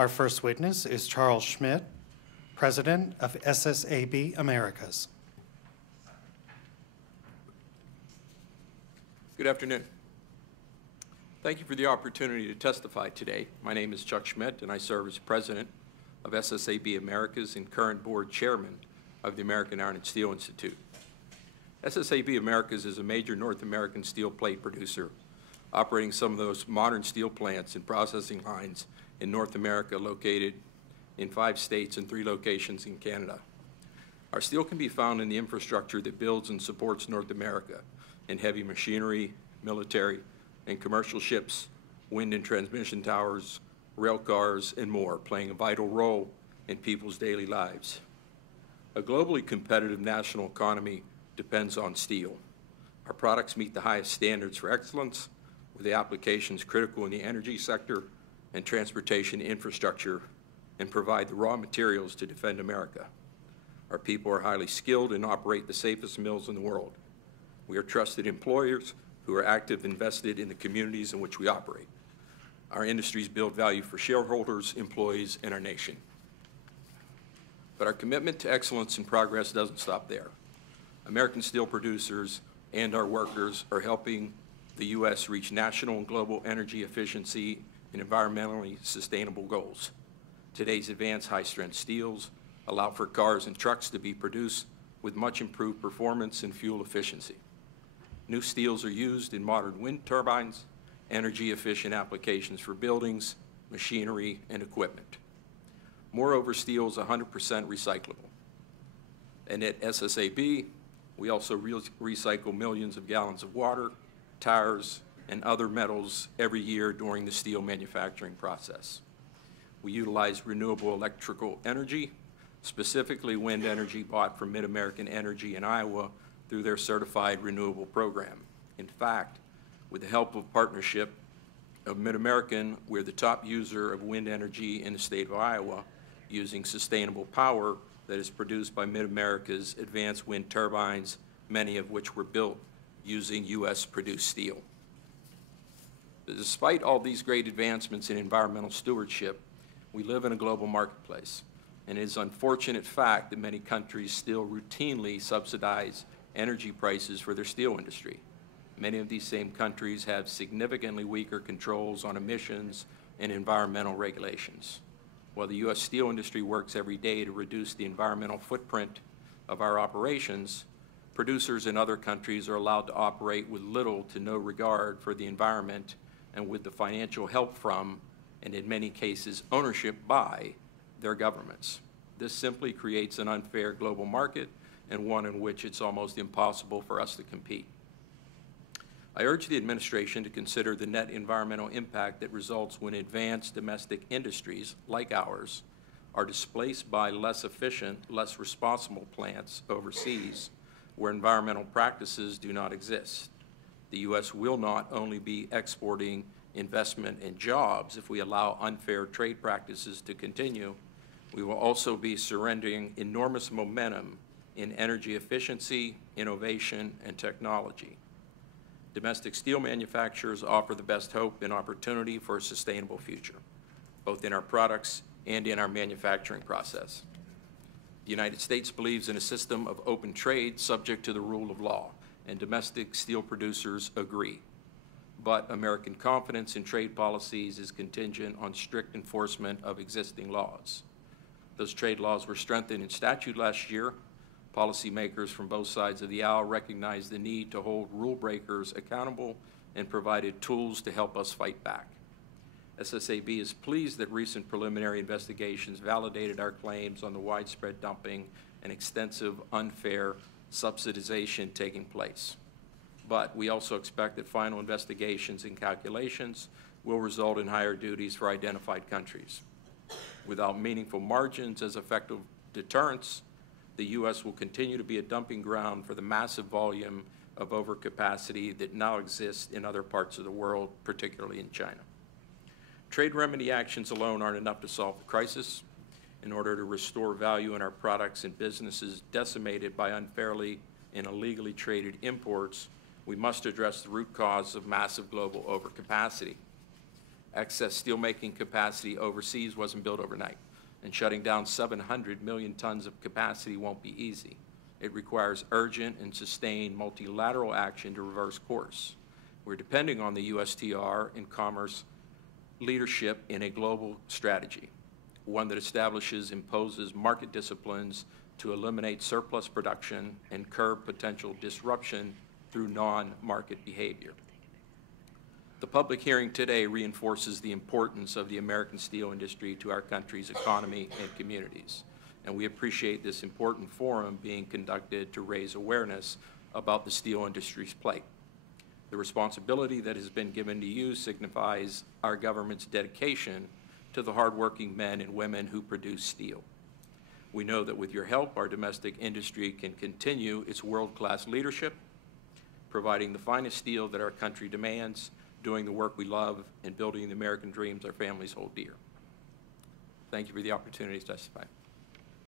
Our first witness is Charles Schmitt, President of SSAB Americas. Good afternoon. Thank you for the opportunity to testify today. My name is Chuck Schmitt, and I serve as President of SSAB Americas and current Board Chairman of the American Iron and Steel Institute. SSAB Americas is a major North American steel plate producer, operating some of those modern steel plants and processing lines in North America, located in 5 states and 3 locations in Canada. Our steel can be found in the infrastructure that builds and supports North America in heavy machinery, military, and commercial ships, wind and transmission towers, rail cars, and more, playing a vital role in people's daily lives. A globally competitive national economy depends on steel. Our products meet the highest standards for excellence, with the applications critical in the energy sector and transportation infrastructure, and provide the raw materials to defend America. Our people are highly skilled and operate the safest mills in the world. We are trusted employers who are active, invested in the communities in which we operate. Our industries build value for shareholders, employees, and our nation. But our commitment to excellence and progress doesn't stop there. American steel producers and our workers are helping the U.S. reach national and global energy efficiency and environmentally sustainable goals. Today's advanced high-strength steels allow for cars and trucks to be produced with much improved performance and fuel efficiency. New steels are used in modern wind turbines, energy-efficient applications for buildings, machinery, and equipment. Moreover, steel is 100% recyclable. And at SSAB, we also recycle millions of gallons of water, tires, and other metals every year during the steel manufacturing process. We utilize renewable electrical energy, specifically wind energy bought from Mid-American Energy in Iowa through their certified renewable program. In fact, with the help of partnership of Mid-American, we're the top user of wind energy in the state of Iowa, using sustainable power that is produced by Mid-America's advanced wind turbines, many of which were built using U.S.-produced steel. Despite all these great advancements in environmental stewardship, we live in a global marketplace, and it is an unfortunate fact that many countries still routinely subsidize energy prices for their steel industry. Many of these same countries have significantly weaker controls on emissions and environmental regulations. While the U.S. steel industry works every day to reduce the environmental footprint of our operations, producers in other countries are allowed to operate with little to no regard for the environment and with the financial help from, and in many cases ownership by, their governments. This simply creates an unfair global market, and one in which it's almost impossible for us to compete. I urge the administration to consider the net environmental impact that results when advanced domestic industries, like ours, are displaced by less efficient, less responsible plants overseas, where environmental practices do not exist. The U.S. will not only be exporting investment and jobs if we allow unfair trade practices to continue, we will also be surrendering enormous momentum in energy efficiency, innovation, and technology. Domestic steel manufacturers offer the best hope and opportunity for a sustainable future, both in our products and in our manufacturing process. The United States believes in a system of open trade subject to the rule of law, and domestic steel producers agree. But American confidence in trade policies is contingent on strict enforcement of existing laws. Those trade laws were strengthened in statute last year. Policymakers from both sides of the aisle recognized the need to hold rule breakers accountable and provided tools to help us fight back. SSAB is pleased that recent preliminary investigations validated our claims on the widespread dumping and extensive unfair subsidization taking place. But we also expect that final investigations and calculations will result in higher duties for identified countries. Without meaningful margins as effective deterrents, the U.S. will continue to be a dumping ground for the massive volume of overcapacity that now exists in other parts of the world, particularly in China. Trade remedy actions alone aren't enough to solve the crisis. In order to restore value in our products and businesses decimated by unfairly and illegally traded imports, we must address the root cause of massive global overcapacity. Excess steelmaking capacity overseas wasn't built overnight, and shutting down 700 million tons of capacity won't be easy. It requires urgent and sustained multilateral action to reverse course. We're depending on the USTR and commerce leadership in a global strategy, one that establishes, imposes market disciplines to eliminate surplus production and curb potential disruption through non-market behavior. The public hearing today reinforces the importance of the American steel industry to our country's economy and communities, and we appreciate this important forum being conducted to raise awareness about the steel industry's plight. The responsibility that has been given to you signifies our government's dedication to the hardworking men and women who produce steel. We know that with your help, our domestic industry can continue its world-class leadership, providing the finest steel that our country demands, doing the work we love, and building the American dreams our families hold dear. Thank you for the opportunity to testify.